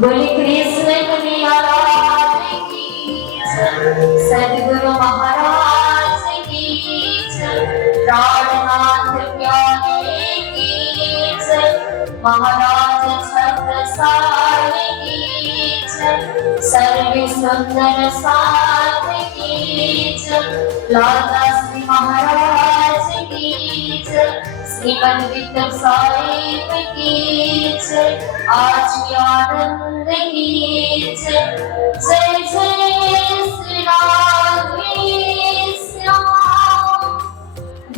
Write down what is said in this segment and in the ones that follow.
बोले कृष्ण कन्हैया लाल की जय, सद्गुरु महाराज की जय, प्राणनाथ प्यारे की जय, महाराज छत्रसाल की जय, सर्व सुंदर साध की जय, लाला श्री महाराज की जय, श्रीमद विक्रम साहिब की जय, आज की आनंद की जय, जय जय श्री राधे श्याम,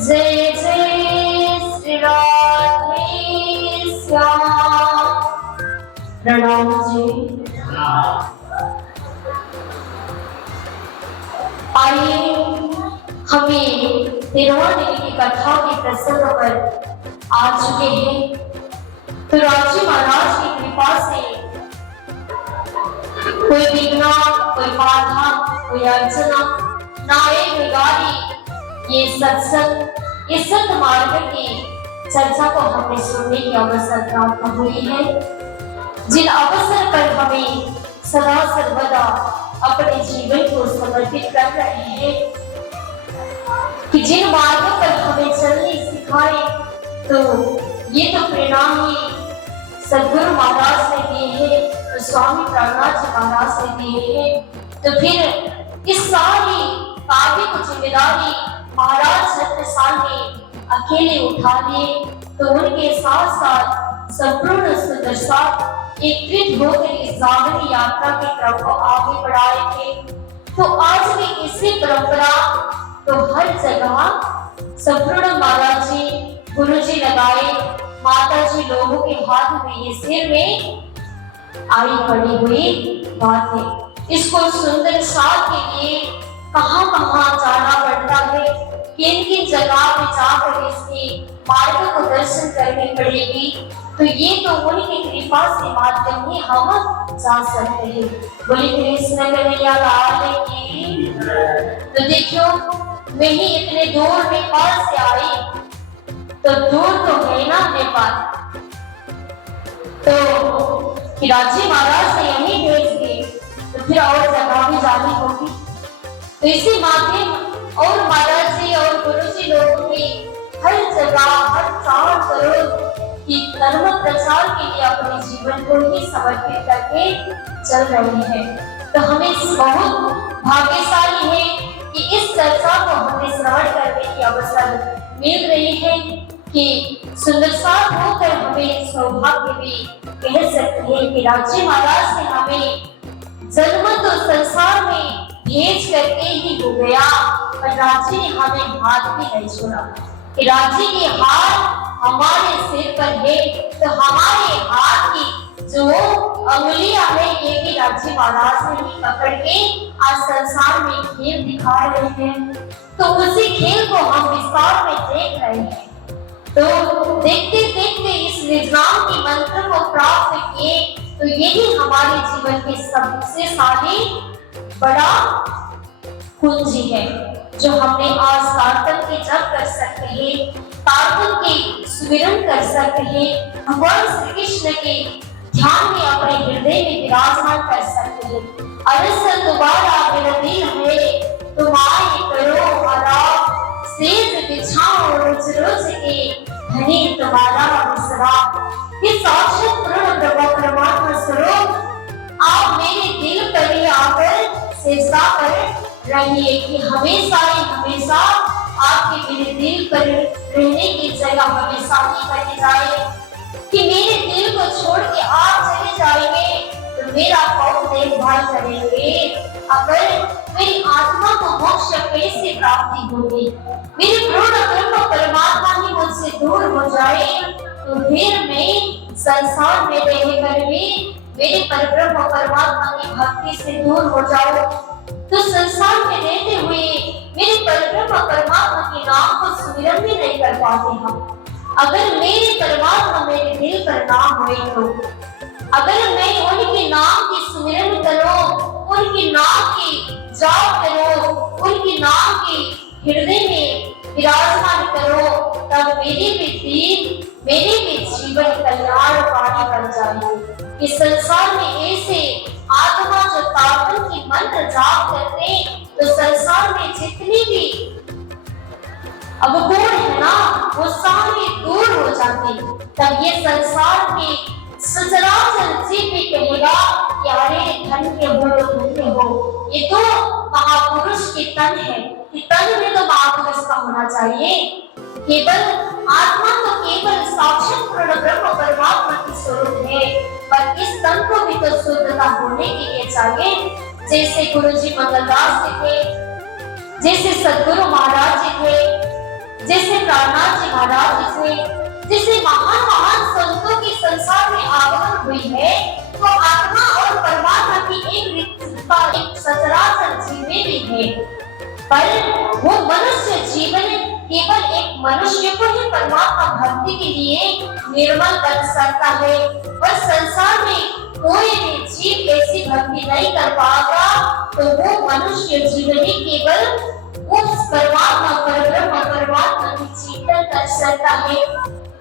जय जय श्री राधे श्याम। प्रणाम जी। आइए हमें 13वां दिन की कथा के प्रसंग पर आ चुके हैं। तो राजी महाराज की कृपा से कोई विघ्न, कोई बाधा, कोई अर्चना, नारे गाली, ये सत्संग, ये सत मार्ग की चर्चा को हमें सुनने की अवसर प्राप्त हुई है, जिन अवसर पर हमें सदा सर्वदा अपने जीवन को समर्पित कर रहे हैं कि जिन मार्गों पर हमें चलने सिखाए, तो ये तो परिणाम ही सद्गुरु महाराज ने दिए हैं, तो स्वामी प्राणनाथ महाराज ने दिए हैं। तो फिर इस सारी कार्य को जिम्मेदारी महाराज छत्रसाल ने अकेले उठा लिए, तो उनके साथ साथ संपूर्ण सुंदर साथ एकत्रित होकर इस जागरण यात्रा के क्रम को आगे बढ़ा रहे थे। तो आज भी इसी परंपरा तो हर जगह संपूर्ण महाराज जी, गुरु जी लगाए, माता जी लोगों के हाथ में ये सिर में आई पड़ी हुई बात है। इसको सुंदर साथ के लिए कहाँ कहाँ जाना पड़ता है, किन किन जगह पे जाकर इसके मार्ग को दर्शन करनी पड़ेगी, तो ये तो उनकी कृपा से माध्यम ही हम जा सकते हैं। बोले कृष्ण कन्हैया लाल की। तो देखियो, मैं ही इतने दूर नेपाल से आई, तो दूर तो है ना नेपाल, तो राजी महाराज ने यहीं भेज दिए, तो फिर और जगह भी जानी होगी। तो इसी माध्यम और महाराज जी और गुरु जी लोगों ने हर जगह हर 4 करोड़ की धर्म प्रचार के लिए अपने जीवन को ही समर्पित करके चल रहे हैं। तो हमें बहुत भाग्यशाली है कि इस चर्चा को हमें श्रवण करने की अवसर मिल रही है कि सुंदर साथ होकर हमें सौभाग्य भी कह सकते हैं कि राजी महाराज ने हमें जन्म तो संसार में भेज करके ही हो गया, पर राजी ने हमें हाथ भी नहीं छोड़ा कि राजी के हाथ हमारे सिर पर है, तो हमारे हाथ की जो अंगुलियां है ये भी राजी महाराज ने ही पकड़ के आज संसार में खेल दिखा रहे हैं। तो उसी खेल को हम विस्तार में देख रहे हैं। तो देखते देखते इस निजाम के मंत्र को प्राप्त किए, तो यही हमारे जीवन के सबसे सारे बड़ा कुंजी है, जो हमने आज सार्थक के जप कर सकते हैं, तारक के सुमिरन कर सकते हैं, भगवान श्री कृष्ण के ध्यान में अपने हृदय में विराजमान कर सकते हैं। अरसल दोबारा मेरा दिल है, तुम्हारे करो आराम, सेज बिछाओ रोज रोज के, धनी तुम्हारा विश्राम। ये साक्षात पूर्ण ब्रह्म परमात्मा स्वरूप आप मेरे दिल पर ही आकर सेजदा कर रहिए कि हमेशा ही हमेशा आपके मेरे दिल पर रहने की जगह हमेशा ही बन जाए, कि मेरे दिल को छोड़ के आप चले जाएंगे तो मेरा कौन देखभाल करेंगे। अगर मेरी आत्मा को मोक्ष कैसे प्राप्ति होगी, मेरे पूर्ण ब्रह्म परमात्मा ही मुझसे दूर हो जाए, तो फिर मैं संसार में रहकर भी मेरे परब्रह्म परमात्मा की भक्ति से दूर हो जाऊं, तो संसार में रहते हुए मेरे परब्रह्म परमात्मा के नाम को सुमिरन भी नहीं कर पाते हम। अगर मेरे परमात्मा मेरे दिल पर ना हुए, तो अगर मैं उनके नाम की सुमिरन करूं, उनके नाम की जाप करूं, उनके नाम की हृदय में विराजमान करो, तब मेरे भी दिल, मेरे भी जीवन कल्याण वाणी बन जाएगी। इस संसार में जाप करते तो संसार में जितनी भी अवगुण है ना वो सारे दूर हो जाते। तब ये संसार के सचराचर जीव भी कहेगा कि अरे धन्य हो धन्य हो। ये तो महापुरुष के तन है कि तन में तो महापुरुष का होना चाहिए। केवल आत्मा तो केवल साक्षात पूर्ण ब्रह्म परमात्मा की स्वरूप है, पर इस तन को भी तो शुद्धता होने के लिए चाहिए। जैसे गुरु जी मंगलदास जी थे, जैसे सदगुरु महाराज जी थे, जैसे प्राणनाथ जी महाराज जी थे, जैसे महान महान संतों की संसार में आगमन हुई है, तो आत्मा और परमात्मा की एक सचराचर जीवन भी है। पर वो मनुष्य जीवन केवल एक मनुष्य को ही परमात्मा भक्ति के लिए निर्मल कर सकता है, पर संसार में कोई भी जीव ऐसी भक्ति नहीं कर पाएगा। तो वो मनुष्य जीवन ही केवल उस परमात्मा परब्रह्म परमात्मा की चिंतन कर सकता है।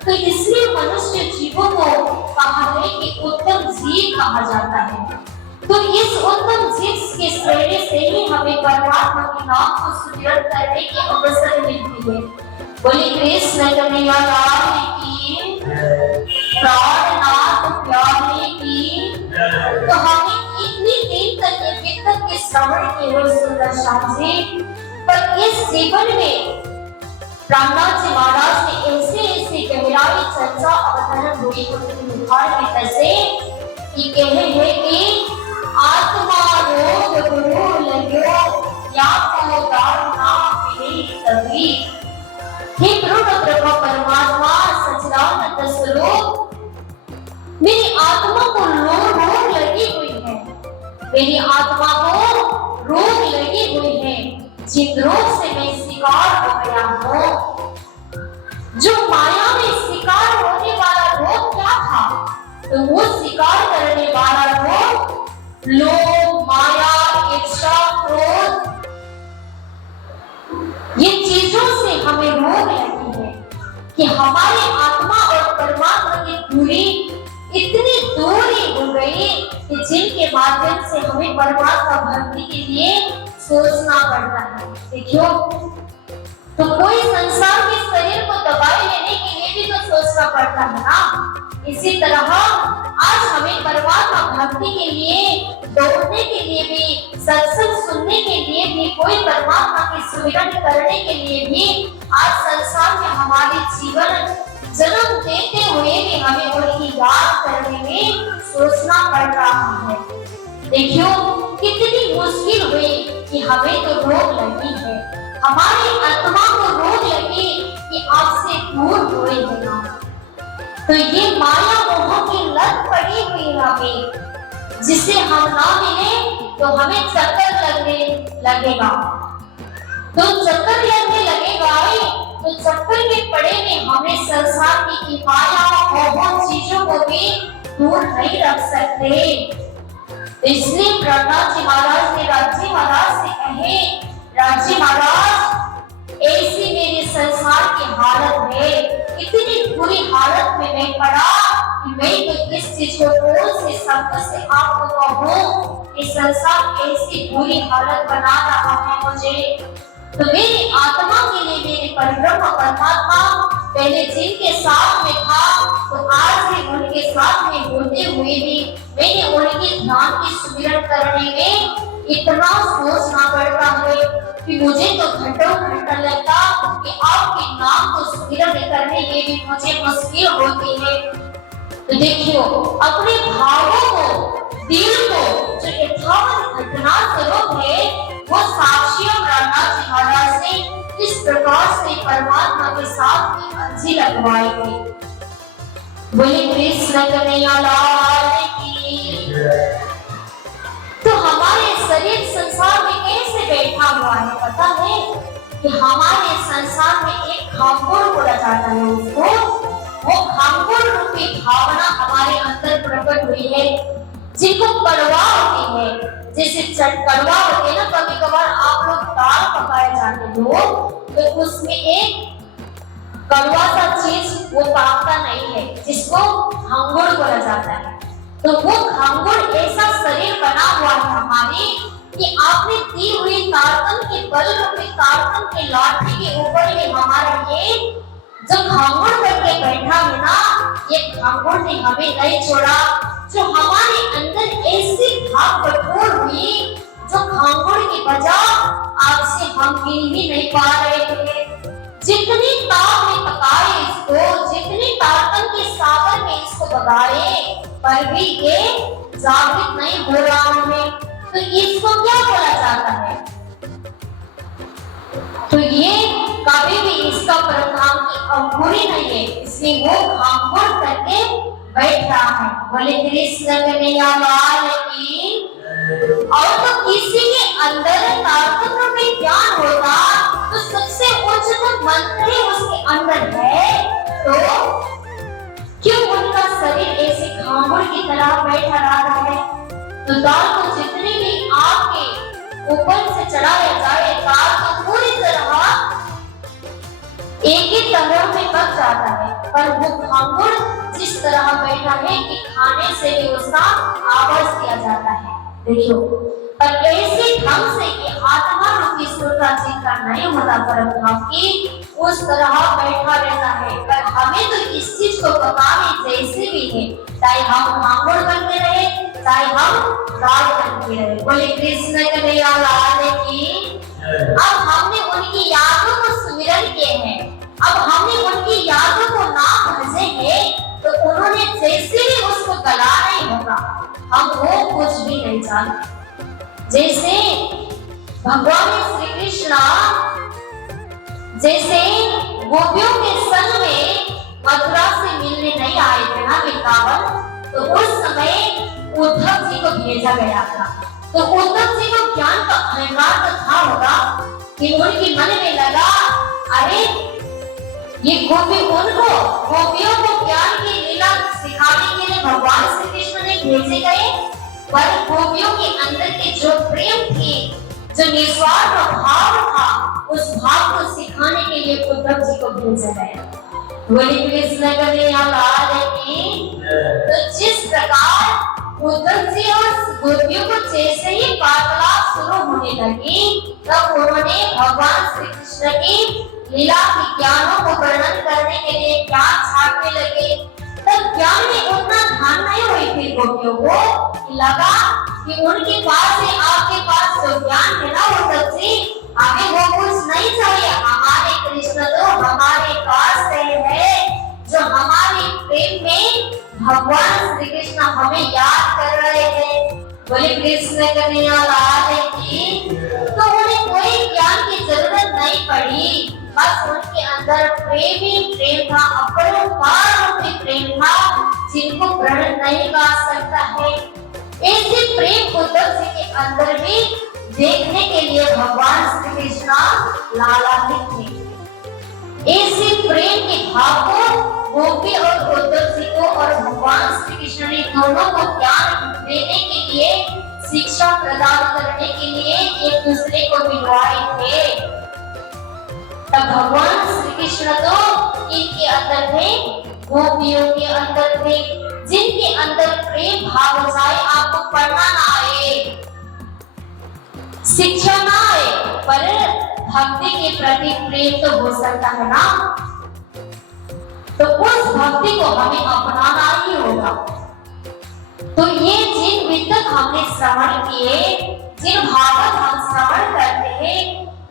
तो इसलिए मनुष्य जीवों को कहा है कि उत्तम जीव कहा जाता है। तो इस उत्तम जीव के श्रेणी से ही हमें परमात्मा के नाम को सुमिरन करने की अवसर मिलती है। बोले कृष्ण कन्हैया लाल की, प्राणनाथ प्यारे की। तो हमें इतनी दिन तक ये कीर्तन के श्रवण के हुए सुंदर श्याम जी, पर इस जीवन में प्राणनाथ जी महाराज ने ऐसे ऐसे गहराई चर्चा अवतरण हुई उनके मुखार में तसे कि कहे है कि आत्मा रोग गुरु लग्यो या को दारुणा मिले तभी। हे पूर्ण ब्रह्म परमात्मा सच्चिदानंद स्वरूप, मेरी आत्मा को रोग लगी हुई है, मेरी आत्मा को रोग लगी हुई है, जिन रोग से मैं शिकार हो गया हूँ। जो माया में शिकार होने वाला रोग क्या था? तो वो शिकार करने वाला रोग लोभ, माया, इच्छा, क्रोध, ये चीजों से हमें रोग लगी है कि हमारी आत्मा और परमात्मा की दूरी इतनी दूरी हो गई कि जिनके माध्यम से हमें परमात्मा भक्ति के लिए सोचना पड़ता है। देखियो, तो कोई संसार के शरीर को दवाई लेने के लिए भी तो सोचना पड़ता है ना। इसी तरह आज हमें परमात्मा भक्ति के लिए दौड़ने के लिए भी, सत्संग सुनने के लिए भी, कोई परमात्मा की सुमिरन करने के लिए भी आज संसार में हमारे जीवन जन्म देते हुए भी हमें उनकी याद करने में सोचना पड़ रहा है। देखियो कितनी मुश्किल हुई कि हमें तो रोग लगी है, हमारी आत्मा को रोग लगी कि आपसे दूर हुए बिना। तो ये माया मोह की लत पड़ी हुई हमें, जिससे हम ना मिले तो हमें चक्कर लगने लगेगा। तो चक्कर लगने लगेगा तो चक्कर के पड़े में हमें संसार की माया मोह चीजों को भी दूर नहीं रख सकते। इसलिए प्राणनाथ जी महाराज ने राजी महाराज से कहे, राजी महाराज ऐसी मेरी संसार की हालत है, इतनी बुरी हालत में मैं पड़ा कि मैं तो इस चीज को कौन से शब्द से आपको कहूँ कि संसार ऐसी बुरी हालत बना रहा है मुझे। तो मेरी आत्मा के लिए मेरे परब्रह्म परमात्मा पहले जिनके साथ में था, तो आज भी उनके साथ में होते हुए भी मैंने उनके ध्यान की सुमिरन करने में इतना सोचना पड़ता है कि मुझे तो घंटों घंटा लगता कि आपके नाम को सुमिरन करने में भी मुझे मुश्किल होती है। तो देखियो अपने भावों को, दिल को जो यथावत घटना स्वरूप है वो साक्षी प्राणनाथ जी महाराज ने इस प्रकार से परमात्मा के साथ में अर्जी लगवाई गई। बोले कृष्ण कन्हैया लाल की। तो हमारे शरीर संसार में कैसे बैठा हुआ है पता है कि हमारे संसार में एक खामोर बोला जाता है उसको, वो खामोर रूपी भावना हमारे अंदर प्रकट हुई है, जिनको कड़वा होती है। जैसे कड़वा होती है ना, कभी कभार आप लोग दाल पकाए जाते हो तो उसमें एक कड़वा सा चीज वो पाकता नहीं है, जिसको खांगुड़ बोला जाता है। तो वो खांगुड़ ऐसा शरीर बना हुआ है हमारी कि आपने बल रूपी तारतम के लाठी के ऊपर ही हमारा ये जो घाघुर करके बैठा है ना, ये घाघुर ने हमें नहीं छोड़ा। जो हमारे अंदर ऐसी भाव कठोर हुई, जो घाघुर की वजह आग से हम गिन ही नहीं पा रहे थे। जितनी ताप में पकाए इसको, जितनी ताकत के सागर में इसको भगाए, पर भी ये जागृत नहीं हो रहा है। तो इसको क्या बोला जाता है? तो ये कभी भी इसका परिणाम की अंकुरी नहीं है, इसलिए वो घाघुर करके बैठ रहा है। बोले कृष्ण कन्हैया लाल की। और तो किसी के अंदर ताकत में ज्ञान होता तो सबसे उच्चतम मंत्र ही उसके अंदर है, तो क्यों उनका शरीर ऐसे घाघुर की तरह बैठा रहा है? तो दाल को जितनी भी आग के ऊपर से चढ़ाया जाए, दाल तो पूरी तरह एक ही तरह में पक जाता है, पर वो घाघुर जिस तरह बैठा है कि खाने से भी उसका आवाज दिया जाता है। देखियो, पर ऐसे ढंग से कि आत्मा रूपी सुर का जिक्र नहीं होता परम की, उस तरह बैठा रहता है। पर हमें तो इस चीज को पकाने जैसे भी है, चाहे हम घाघुर बन के रहे, चाहे हम दाल बन के रहे। बोले कृष्ण कन्हैया लाल की। अब हमने उनकी यादों को सुमिरन किए हैं, अब हमने उनकी यादों को नाम भजे हैं, तो उन्होंने जैसे भी उसको गला नहीं होगा, हम वो कुछ भी नहीं जानते। जैसे भगवान श्री कृष्ण जैसे गोपियों के संग में मथुरा से मिलने नहीं आए थे ना वृंदावन, तो उस समय उद्धव जी को भेजा गया था। तो उद्धव जी को ज्ञान का अहंकार तो था होगा कि उनके मन में लगा, अरे ये गोपियों को ज्ञान की लीला सिखाने के लिए भगवान श्री कृष्ण ने भेजे गए, पर गोपियों के अंदर के जो प्रेम थी, जो निस्वार्थ भाव था, उस भाव को सिखाने के लिए उद्धव जी को भेजा गया। बोले कृष्ण कन्हैया लाल की। तो जिस प्रकार उद्धव जी और गोपियों को जैसे ही वार्तालाप शुरू होने लगी, तब उन्होंने भगवान श्री कृष्ण की लीला के ज्ञानों को वर्णन करने के लिए ज्ञान छाटने लगे। तब ज्ञान में उतना ध्यान नहीं हुई थी गोपियों को, लगा कि उनके पास से आपके पास जो ज्ञान है ना उद्धव जी, हमें वो कुछ नहीं चाहिए। हमारे कृष्ण तो हमारे पास है, जो हमारे प्रेम में भगवान श्री कृष्ण हमें याद कर रहे हैं। बोले कृष्ण कन्हैया लाल की। तो उन्हें कोई ज्ञान की जरूरत नहीं पड़ी, बस उनके अंदर प्रेम ही प्रेम था, अपरंपार रूपी प्रेम था, जिनको वर्णन नहीं कर सकता है। ऐसे प्रेम उद्धव जी के अंदर भी देखने के लिए भगवान श्री कृष्ण लालायित थे। ऐसे प्रेम के भाव को गोपी और उद्धव जी को और भगवान श्री कृष्ण ने दोनों को ज्ञान देने के लिए, शिक्षा प्रदान करने के लिए एक दूसरे को मिलवाए थे। तब भगवान श्री कृष्ण तो इनके अंदर थे, गोपियों के अंदर थे। जिनके अंदर प्रेम भाव जाए, आपको पढ़ना ना आए, शिक्षा ना आए, पर भक्ति के प्रति प्रेम तो हो सकता है ना, तो उस भक्ति को हमें अपनाना ही होगा। तो ये जिन वितक हमने श्रवण किए, जिन भागवत हम श्रवण करते हैं,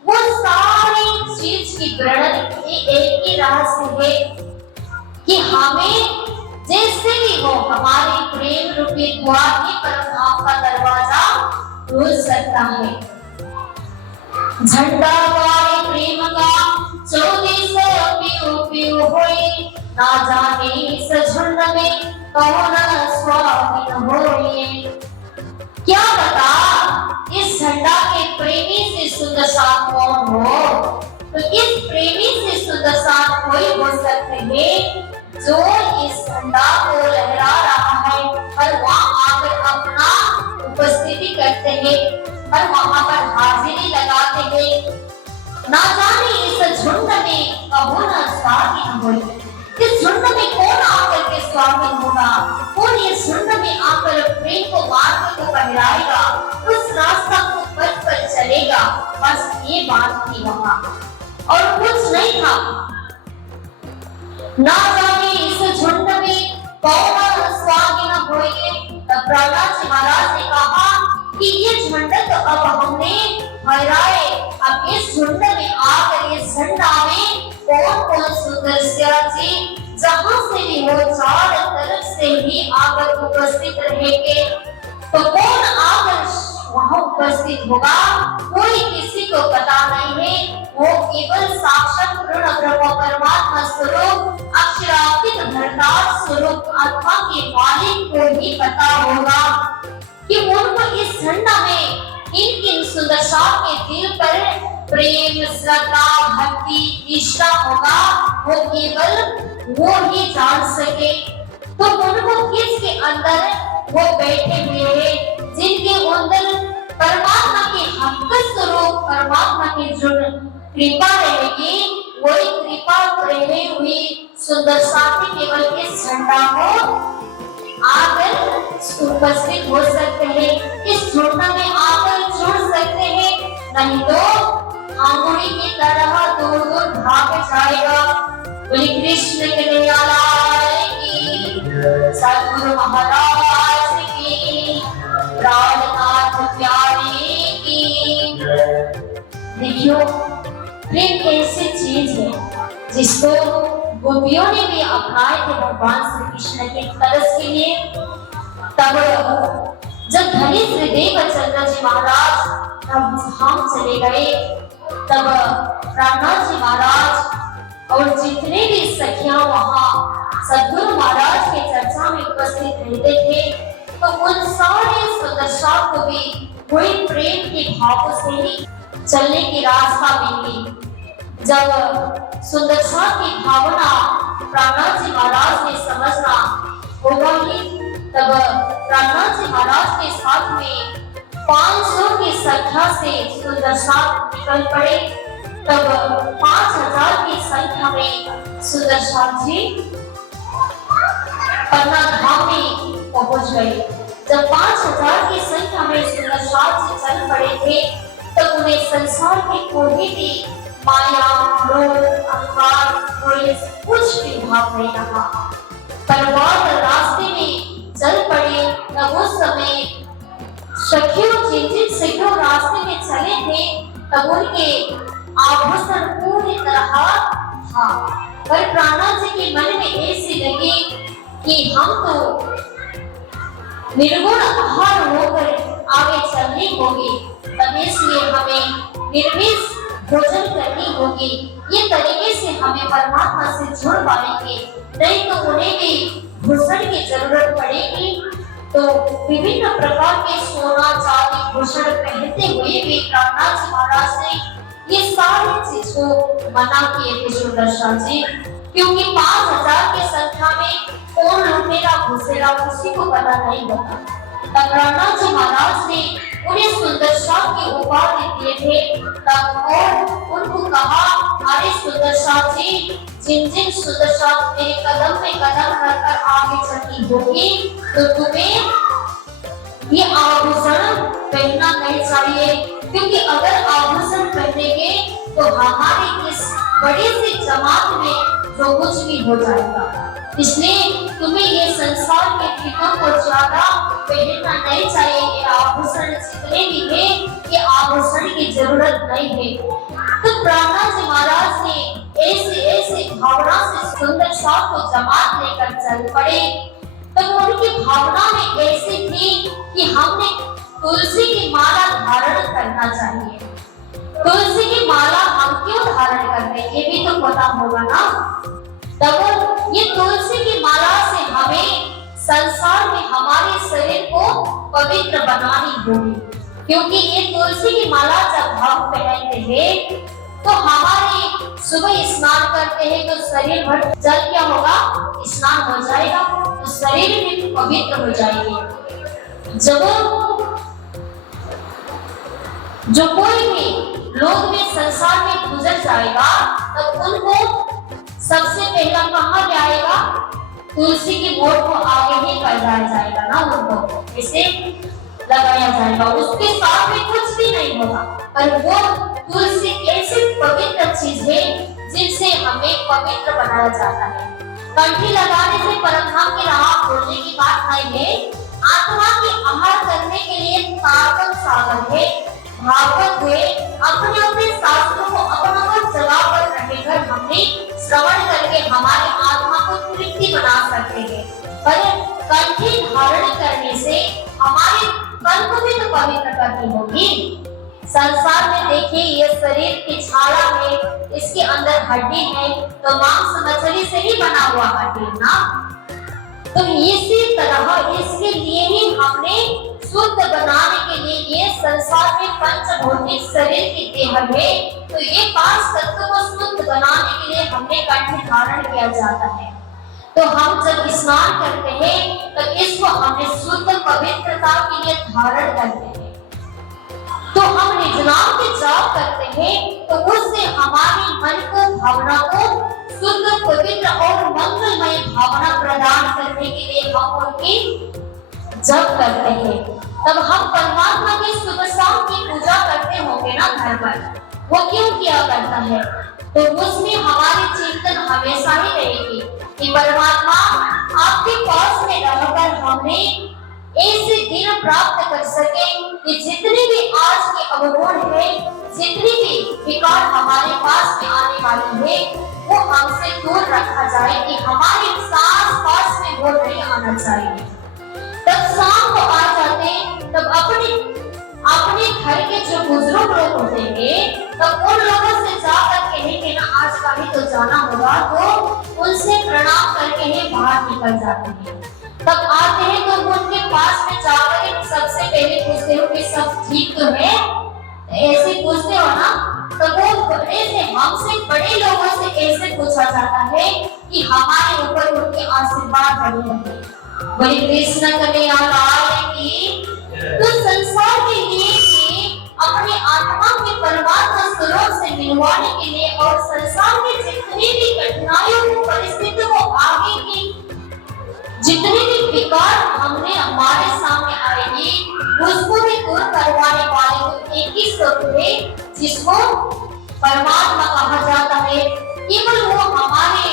वो सारी चीज की वर्णन की एक ही रहस्य है कि हमें जैसे भी हो, हमारे प्रेम रूपी द्वार ही परम का दरवाजा खोल सकता है। झंडा गाए प्रेम का 1400 पियो होए, ना जाने इस झुंड में कौन स्वामीन होए। क्या बता इस झंडा के प्रेमी से सुंदर साथ कौन हो? तो इस प्रेमी से सुंदर साथ कोई हो सकते हैं जो इस झंडा को लहरा रहा है, पर वहाँ आकर अपना उपस्थिति करते हैं, पर वहाँ पर हाजिरी लगाते हैं। ना जाने इस झुंड में कबो न स्वामीन होए। इस झुंड में कौन आकर के स्वामीन होगा? कौन इस झुंड में आकर प्रेम को मार्ग को पहराएगा? उस रास्ता को पथ पर चलेगा, बस ये बात थी वहां और कुछ नहीं था। ना जाने इस झुंड में कौन स्वागिन होइए। तब प्रहलाद जी महाराज ने कहा कि ये झुंड तो अब हमने हराए, अब इस झुंड में आकर इस झंडा में कौन कौन सुंदर जी जहां से भी हो चारों तरफ से ही आकर उपस्थित रहेंगे, तो कौन आकर वहां उपस्थित होगा कोई किसी को पता नहीं है। वो केवल साक्षात पूर्ण ब्रह्म परमात्मा स्वरूप अक्षरातीत भरतार स्वरूप आत्मा के मालिक को ही पता होगा कि उनको इस झंडा में किन किन सुदशा के दिल पर प्रेम श्रद्धा भक्ति निष्ठा होगा, वो केवल वो ही जान सके। तो उनको किसके अंदर वो बैठे हुए हैं जिनके अंदर परमात्मा के हक स्वरूप परमात्मा की जो कृपा रहेगी, वही कृपा रहे हुई सुंदर साथी केवल इस झंडा को आकर उपस्थित हो सकते हैं, इस झुंड में आकर जुड़ सकते हैं, नहीं तो आंगुरी की तरह दूर दूर भाग जाएगा। बोले कृष्ण कन्हैया लाल की, सद्गुरु महाराज की, प्राणनाथ प्यारे की। देखियो प्रेम ऐसी चीज है जिसको गोपियों ने भी अपनाए थे भगवान श्री कृष्ण के तरस के लिए। तब जब धनी श्री देवचंद्र जी महाराज तब हम चले गए, तब प्रहलाद जी महाराज और जितने भी सखियां वहां सद्गुरु महाराज के चर्चा में उपस्थित रहते थे, तो उन सारे सदस्यों को भी कोई प्रेम के भाव से ही चलने की रास्ता मिली। जब सुंदरता की भावना प्रहलाद जी महाराज ने समझना होगा ही, तब प्रहलाद जी महाराज के साथ में 500 की संख्या से सुंदरता निकल पड़े। तब 5000 की संख्या में सुंदरता जी पन्ना धाम में पहुंच गए। जब 5000 की संख्या में सुंदरता जी चल पड़े थे, तब उन्हें संसार के कोई भी माया लोभ अहंकार कुछ भी भाव नहीं रहा। पर बहुत रास्ते में चल पड़े, तब उस समय सखियों जिन सखियों रास्ते में चले थे, तब उनके आभूषण पूरी तरह था। पर प्रहलाद जी के मन में ऐसी लगी कि हम तो निर्गुण आहार होकर आगे चलने होगी, तब इसलिए हमें निर्विष भोजन करनी होगी। ये तरीके से हमें परमात्मा से जुड़ पाएंगे, नहीं तो उन्हें भी भूषण की जरूरत पड़ेगी। तो विभिन्न प्रकार के सोना चांदी भूषण पहनते हुए भी प्रहलाद जी महाराज ने ये सारी चीज को मना किए थे सुदर्शन जी, क्योंकि 5000 की संख्या में कौन लुटेरा घुसेरा किसी को पता नहीं होता। तब प्रहलाद जी महाराज ने उन्हें सुंदरता की उपाधि दिए थे। तब और उनको कहा, अरे सुंदरता जी, जिन जिन सुंदरता मेरे कदम में कदम रखकर आगे चलती होगी, तो तुम्हें ये आभूषण पहनना नहीं चाहिए, क्योंकि अगर आभूषण पहनेंगे तो हमारी इस बड़ी सी जमात में जो कुछ भी हो जाएगा। इसलिए तुम्हें ये संसार के चीजों को ज्यादा पहनना नहीं चाहिए। ये आभूषण जितने भी है, ये आभूषण की जरूरत नहीं है। तो प्रहलाद जी महाराज ने ऐसी भावना से सुंदरता को जमात लेकर चल पड़े। तो उनकी भावना में ऐसी थी कि हमने तुलसी की माला धारण करना चाहिए। तुलसी की माला हम क्यों धारण करते, ये भी तो पता होगा ना। तब ये तुलसी की माला से हमें संसार में हमारे शरीर को पवित्र बनानी होगी, क्योंकि ये तुलसी की माला जब हम पहनते हैं तो हमारे सुबह स्नान करते हैं तो शरीर भर जल क्या होगा, स्नान हो जाएगा, तो शरीर भी पवित्र हो जाएगी। जो कोई भी लोग में संसार में गुजर जाएगा, तब उनको सबसे पहला कहाँ जाएगा, तुलसी की बोट को आगे ही लगाया जाएगा ना, उनको इसे लगाया जाएगा, उसके साथ में कुछ भी नहीं होगा, पर वो तुलसी ऐसी पवित्र चीज है जिनसे हमें पवित्र बनाया जाता है। कंठी लगाने से परमधाम की राह खोलने की बात नहीं है। आत्मा की आहार करने के लिए ताकत सागर है, भागवत है। अपने अपने शास्त्रों को अपना जगह पर रहकर हमने श्रवण करके हमारे आत्मा को तृप्ति बना सकते हैं, पर कंठी धारण करने से हमारे तन को भी तो पवित्र करनी होगी। संसार में देखिए, ये शरीर की छाला है, इसके अंदर हड्डी है, तो मांस मछली से ही बना हुआ हड्डी ना। तो इसी तरह इसके लिए ही हमने शुद्ध बनाने के लिए ये संसार में पंचभौतिक शरीर की देह है, तो ये 5 तत्व को शुद्ध बनाने के लिए हमने कंठी धारण किया जाता है। तो हम जब स्नान करते हैं तो इसको हमने शुद्ध पवित्रता के लिए धारण करते हैं। तो हम निजनाम के जाप करते हैं तो उससे हमारे मन को, भावना को शुद्ध, पवित्र और मंगलमय भावना प्रदान करने के लिए हम उनकी जप करते हैं। तब हम परमात्मा की सुबह शाम की पूजा करते होंगे ना घर पर, वो क्यों किया करता है? तो उसमें हमारी चिंतन हमेशा ही रहेगी कि परमात्मा आपके पास में रहकर हमने ऐसे दिन प्राप्त कर सके कि जितनी भी आज के अवगुण है, जितनी भी विकार हमारे पास में आने वाली है, वो हमसे दूर रखा जाए, कि हमारे साथ पास में वो नहीं आना चाहिए। तब शाम को आ जाते, तब अपने घर के जो बुजुर्ग लोग होते हैं, तब उन लोगों से जाकर कहेंगे ना आज कहीं तो जाना होगा, तो उनसे प्रणाम करके ही बाहर निकल जाते हैं। तब आते हैं तो उनके पास में जाकर सबसे पहले पूछते हो कि सब ठीक तो है, ऐसे पूछते हो ना। तो वो बड़े से, हमसे बड़े लोगों से ऐसे पूछा जाता है कि हमारे ऊपर उनके आशीर्वाद बने रहे। बोले कृष्ण कन्हैया लाल की। तो संसार के लिए भी अपने आत्मा के परमात्मा स्वरूप से मिलवाने के लिए और संसार में जितनी भी कठिनाइयों को, परिस्थितियों को, आगे की जितने भी विकार हमने हमारे सामने आएगी, उसको भी दूर करवाने वाले को एक ही स्वरूप है जिसको परमात्मा कहा जाता है। केवल वो हमारे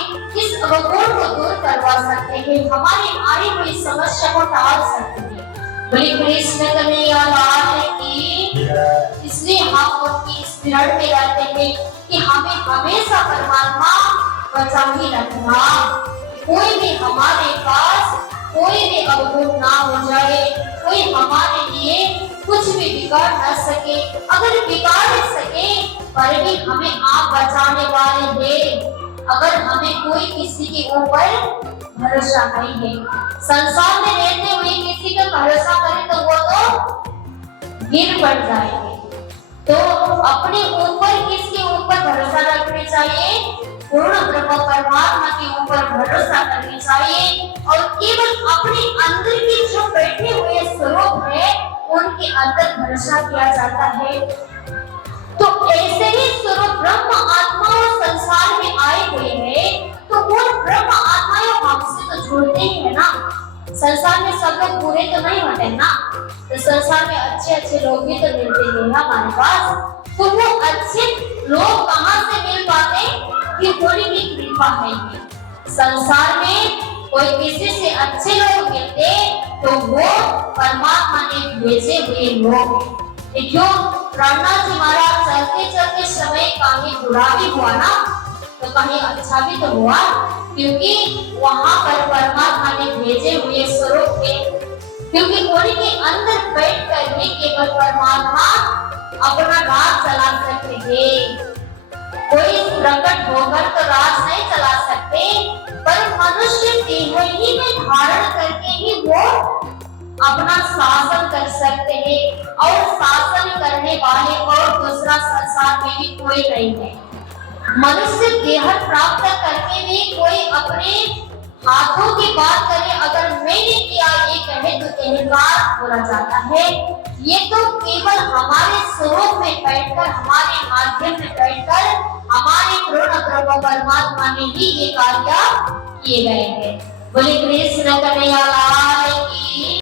इस अवगुण को दूर करवा सकते हैं, हमारी आई हुई समस्या को टाल सकते हैं। बोले कृष्ण कन्हैया लाल की। इसलिए हम उनकी स्मरण में रहते हैं कि हमें हमेशा परमात्मा बचा ही रखना, कोई भी हमारे पास कोई भी अवगुण ना हो जाए, कोई हमारे लिए कुछ भी बिगाड़ न सके। अगर बिगाड़ सके पर भी हमें आप बचाने वाले हैं। अगर हमें कोई किसी के ऊपर भरोसा नहीं है, संसार में रहते हुए किसी का भरोसा करें तो वो तो गिर पड़ जाएंगे। तो अपने ऊपर किसके ऊपर भरोसा रखना चाहिए? पूर्ण ब्रह्म परमात्मा के ऊपर भरोसा करनी चाहिए, और केवल अपने अंदर के जो बैठे हुए स्वरूप है उनके अंदर भरोसा किया जाता है। तो ऐसे ही स्वरूप ब्रह्म आत्माओं संसार में आए हुए हैं, तो वो ब्रह्म आत्माएं हमसे तो जुड़ते ही है ना। संसार में सब लोग बुरे तो नहीं होते ना, तो संसार में अच्छे अच्छे लोग भी तो मिलते हैं हमारे पास। तो वो अच्छे लोग कहाँ से मिल पाते? कि थोड़ी भी कृपा है। संसार में कोई किसी से अच्छे लोग मिलते तो वो परमात्मा ने भेजे हुए लोग। क्यों प्रहलाद जी महाराज चलते चलते समय कहीं बुरा भी हुआ ना, तो कहीं अच्छा भी तो हुआ, क्योंकि वहां पर परमात्मा ने भेजे हुए स्वरूप थे। क्योंकि कोई के अंदर बैठ कर ही केवल परमात्मा अपना राज चला सकते हैं। कोई प्रकट होकर तो राज नहीं चला सकते, पर मनुष्य देह ही में धारण करके ही वो अपना शासन कर सकते हैं, और शासन करने वाले और दूसरा संसार में भी कोई नहीं है। मनुष्य देह प्राप्त करके भी कोई अपने हाथों की बात करे, अगर मैंने किया ये कहे तो अहंकार बोला जाता है। ये तो केवल हमारे स्वरूप में बैठकर, हमारे माध्यम में बैठकर हमारे पूर्ण ब्रह्म परमात्मा ने ही ये कार्य किए गए हैं। बोले कृष्ण कन्हैया लाल की।